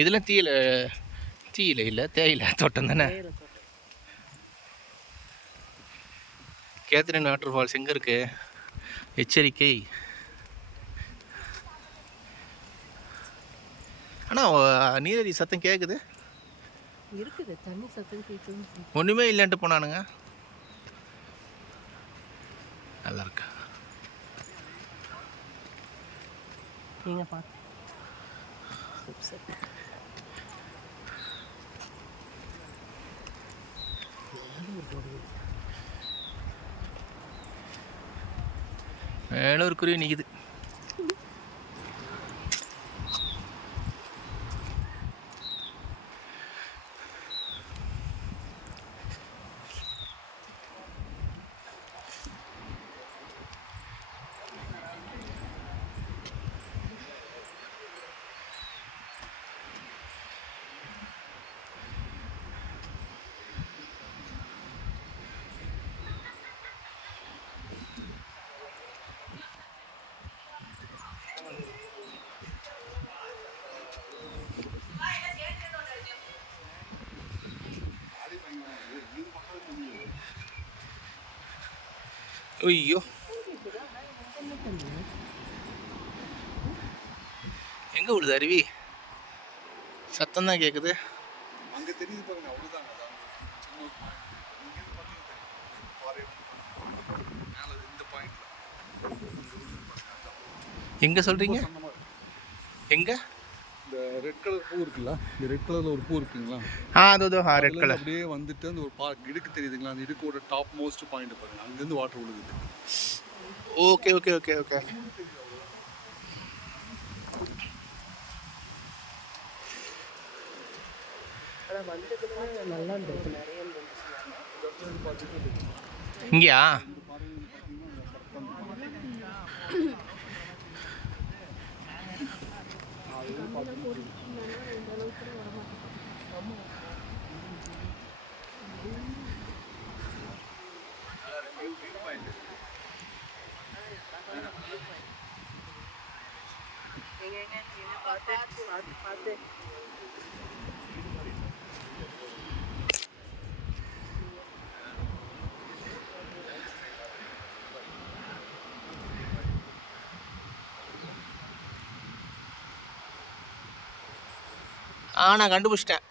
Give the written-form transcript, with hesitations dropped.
இதெல்லாம் தீயில இல்லை தேயிலை தோட்டம் தானே. கேத்ரின் வாட்டர் ஃபால்ஸ் எங்கே இருக்கு? எச்சரிக்கை. ஆனால் நீரடி சத்தம் கேட்குது. இருக்குது தண்ணி சத்தம் கேட்குது. ஒன்றுமே இல்லைன்ட்டு போனானுங்க. நல்லா இருக்கு. நீங்கள் பார்த்து மேலே ஒரு குருவி நிற்குது. ஐயோ எங்கே விடுது அருவி? சத்தம் தான் கேட்குது. அங்கே தெரியுது பாருங்க, அவ்வளோதாங்க. எங்கே சொல்கிறீங்க? எங்கே? இந்த ரெட் கலர் பூ இருக்குல்ல, இந்த ரெட் கலரில் ஒரு பூ இருக்குங்களா? அதோ ரெட் கலர் அப்படியே வந்துட்டு அந்த ஒரு இடுக்கு தெரியுதுங்களா? அந்த இடுக்கோட டாப் மோஸ்ட் பாயிண்ட் பாருங்க, அங்கேருந்து வாட்டர் விழுகுது. Okay okay okay okay. நல்லா இருந்துச்சு. நிறைய இங்கேயா? பார்த்து நான் கண்டுபிடிச்சிட்டேன்.